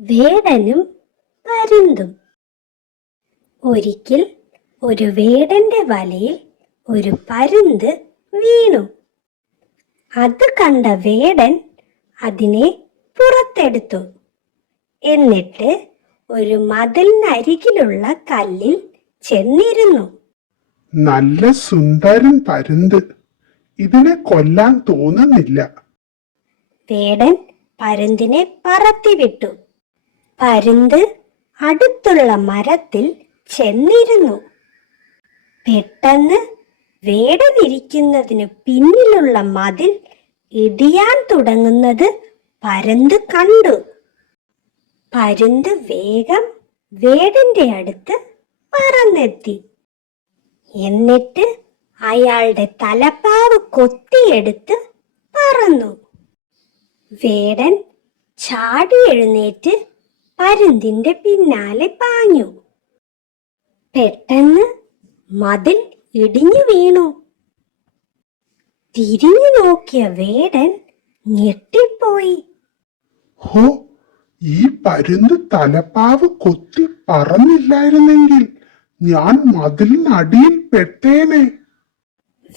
വേടനും പരുന്തും. ഒരിക്കൽ ഒരു വേടന്റെ വലയിൽ ഒരു പരുന്ത് വീണു. അത് കണ്ട വേടൻ അതിനെ പുറത്തെടുത്തു. എന്നിട്ട് ഒരു മതിലിനരികിലുള്ള കല്ലിൽ ചെന്നിരുന്നു. നല്ല സുന്ദരൻ പരുന്ത്, ഇതിനെ കൊല്ലാൻ തോന്നുന്നില്ല. വേടൻ പരുന്തിനെ പറത്തിവിട്ടു. പരുന്ത് അടുത്തുള്ള മരത്തിൽ ചെന്നിരുന്നു. പെട്ടെന്ന് വേടൻ ഇരിക്കുന്നതിന് പിന്നിലുള്ള മതിൽ ഇടിയാൻ തുടങ്ങുന്നത് പരുന്ത് കണ്ടു. പരുന്ത് വേഗം വേടന്റെ അടുത്ത് പറന്നെത്തി. എന്നിട്ട് അയാളുടെ തലപ്പാവ് കൊത്തിയെടുത്ത് പറന്നു. വേടൻ ചാടി എഴുന്നേറ്റ് പരുന്തിന്റെ പിന്നാലെ പാഞ്ഞു. പെട്ടെന്ന് മതിൽ ഇടിഞ്ഞു വീണു. തിരിഞ്ഞു നോക്കിയ വേടൻ ഞെട്ടിപ്പോയി. ഹോ, ഈ പരുന്ത് തലപ്പാവ് കൊത്തി പറന്നില്ലായിരുന്നെങ്കിൽ ഞാൻ മതിലിനടിയിൽ പെട്ടേനെ.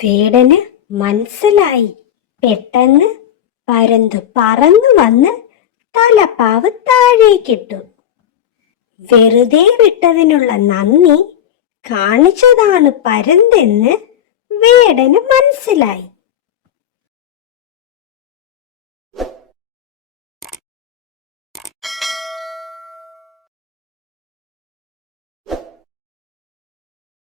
വേടന് മനസ്സിലായി. പെട്ടെന്ന് പരുന്ത് പറന്നു വന്ന് തലപ്പാവ് താഴേക്കിട്ടു. വെറുതെ വിട്ടതിനുള്ള നന്ദി കാണിച്ചതാണ് പരുന്തെന്ന് വേടന് മനസ്സിലായി.